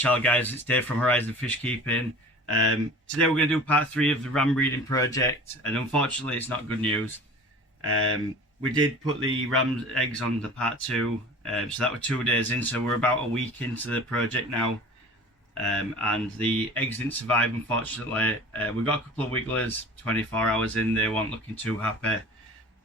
channel, guys. It's Dave from Horizon Fish Keeping. Today we're going to do part 3 of the ram breeding project, and unfortunately it's not good news. We did put the ram eggs on the part 2, so that were 2 days in, so we're about a week into the project now. And the eggs didn't survive, unfortunately. We got a couple of wigglers 24 hours in, they weren't looking too happy.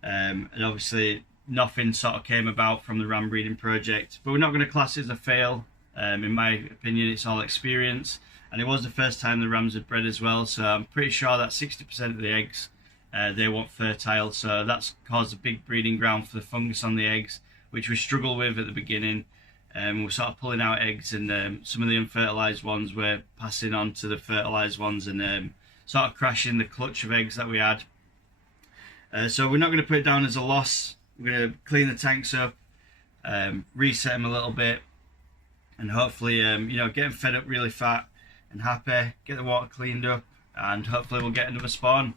And obviously nothing sort of came about from the ram breeding project, but we're not going to class it as a fail. In my opinion, it's all experience, and it was the first time the rams had bred as well, so I'm pretty sure that 60% of the eggs they weren't fertile, so that's caused a big breeding ground for the fungus on the eggs, which we struggled with at the beginning. We're sort of pulling out eggs, and some of the unfertilized ones we're passing on to the fertilized ones, and sort of crashing the clutch of eggs that we had. So we're not going to put it down as a loss. We're going to clean the tanks up, reset them a little bit, and hopefully you know, get them fed up really fat and happy, get the water cleaned up, and hopefully we'll get another spawn.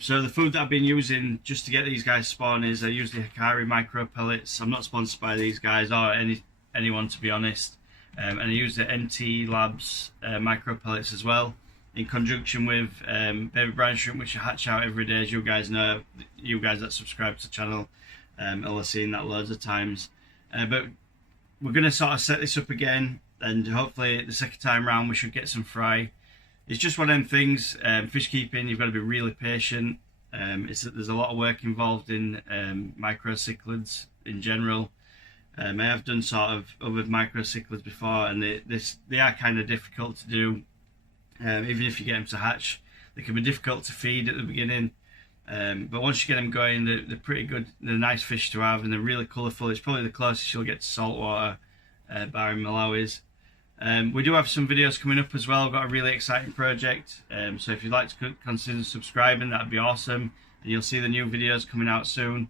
So the food that I've been using just to get these guys spawn is I use the Hikari micro pellets. I'm not sponsored by these guys or anyone, to be honest, and I use the NT Labs micro pellets as well, in conjunction with baby brine shrimp, which I hatch out every day, as you guys know. You guys that subscribe to the channel will have seen that loads of times. But we're going to sort of set this up again, and hopefully the second time round we should get some fry. It's just one of them things, fish keeping, you've got to be really patient. There's a lot of work involved in microcichlids in general. I have done sort of other microcichlids before, and they are kind of difficult to do. Even if you get them to hatch, they can be difficult to feed at the beginning. But once you get them going, they're pretty good. They're nice fish to have, and they're really colourful. It's probably the closest you'll get to saltwater, barring Malawi's. We do have some videos coming up as well. We've got a really exciting project, so if you'd like to consider subscribing, that'd be awesome, and you'll see the new videos coming out soon.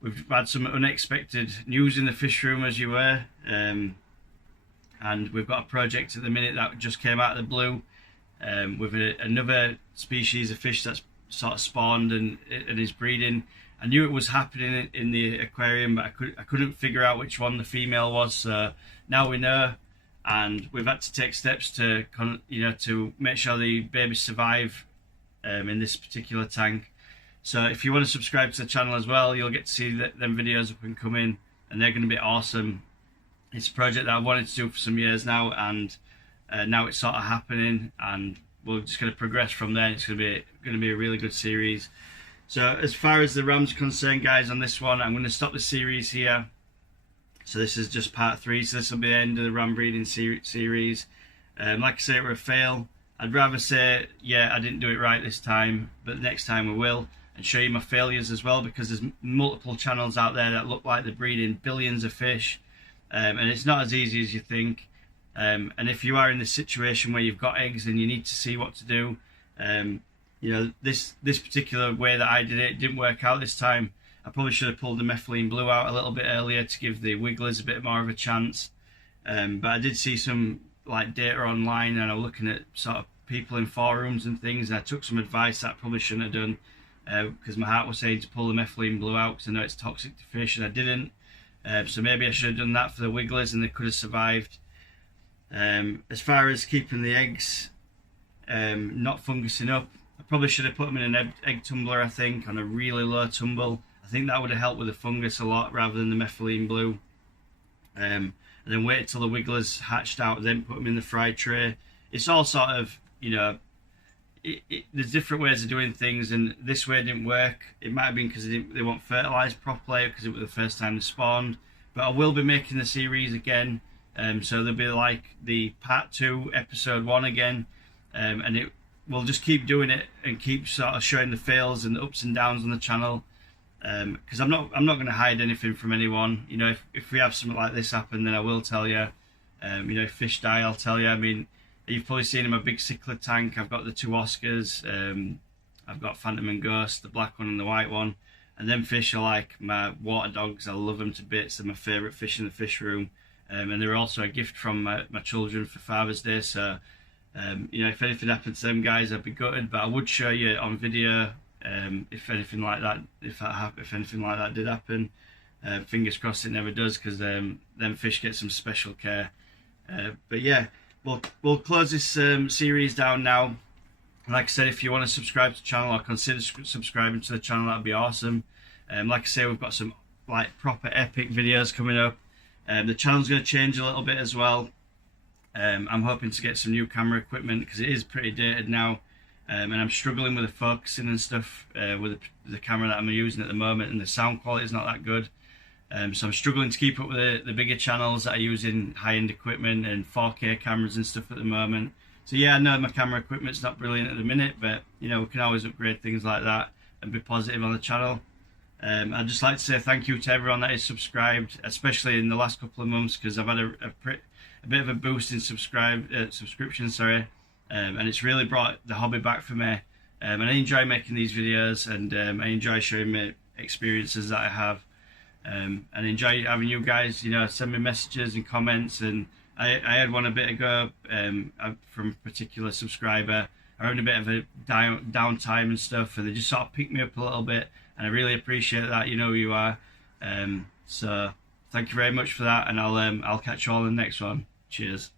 We've had some unexpected news in the fish room, as you were, and we've got a project at the minute that just came out of the blue, with another species of fish that's sort of spawned and is breeding. I knew it was happening in the aquarium, but I couldn't figure out which one the female was. So now we know, and we've had to take steps to to make sure the babies survive in this particular tank. So if you want to subscribe to the channel as well, you'll get to see them videos up and coming, and they're going to be awesome. It's a project that I wanted to do for some years now, and now it's sort of happening, and we're just going to progress from there. It's going to be a really good series. So as far as the rams are concerned, guys, on this one, I'm going to stop the series here. So this is just part 3, so this will be the end of the ram breeding series. Like I say, it were a fail. I'd rather say, yeah, I didn't do it right this time, but next time we will, and show you my failures as well, because there's multiple channels out there that look like they're breeding billions of fish, and it's not as easy as you think. And if you are in this situation where you've got eggs and you need to see what to do, you know, this particular way that I did it didn't work out this time. I probably should have pulled the methylene blue out a little bit earlier to give the wigglers a bit more of a chance. But I did see some like data online, and I'm looking at sort of people in forums and things, and I took some advice that I probably shouldn't have done, because my heart was saying to pull the methylene blue out because I know it's toxic to fish, and I didn't. So maybe I should have done that for the wigglers, and they could have survived. As far as keeping the eggs not fungusing up, I probably should have put them in an egg tumbler, I think, on a really low tumble. I think that would have helped with the fungus a lot, rather than the methylene blue. And then wait till the wigglers hatched out, then put them in the fry tray. It's all sort of, you know, there's different ways of doing things, and this way didn't work. It might have been because they weren't fertilized properly, because it was the first time they spawned. But I will be making the series again, so there'll be like the part 2 episode 1 again, and we'll just keep doing it and keep sort of showing the fails and the ups and downs on the channel, because I'm not going to hide anything from anyone. You know, if we have something like this happen, then I will tell you. You know, if fish die, I'll tell you. I mean, you've probably seen in my big cichlid tank, I've got the 2 Oscars, I've got Phantom and Ghost, the black one and the white one, and them fish are like my water dogs. I love them to bits. They're my favourite fish in the fish room, and they're also a gift from my children for Father's Day. So you know, if anything happened to them guys, I'd be gutted, but I would show you on video if anything like that did happen. Fingers crossed it never does, because them fish get some special care. But yeah, we'll close this series down now. Like I said, if you want to subscribe to the channel or consider subscribing to the channel, that'd be awesome. Like I say, we've got some like proper epic videos coming up. The channel's going to change a little bit as well. I'm hoping to get some new camera equipment because it is pretty dated now, and I'm struggling with the focusing and stuff with the camera that I'm using at the moment, and the sound quality is not that good. So I'm struggling to keep up with the bigger channels that are using high-end equipment and 4K cameras and stuff at the moment. So yeah, I know my camera equipment's not brilliant at the minute, but you know, we can always upgrade things like that and be positive on the channel. I'd just like to say thank you to everyone that is subscribed, especially in the last couple of months, because I've had a bit of a boost in subscriptions, and it's really brought the hobby back for me. And I enjoy making these videos, and I enjoy showing my experiences that I have, and enjoy having you guys, you know, send me messages and comments. And I had one a bit ago from a particular subscriber. I having a bit of a downtime and stuff, and they just sort of picked me up a little bit, and I really appreciate that. You know who you are. So thank you very much for that, and I'll catch you all in the next one. Cheers.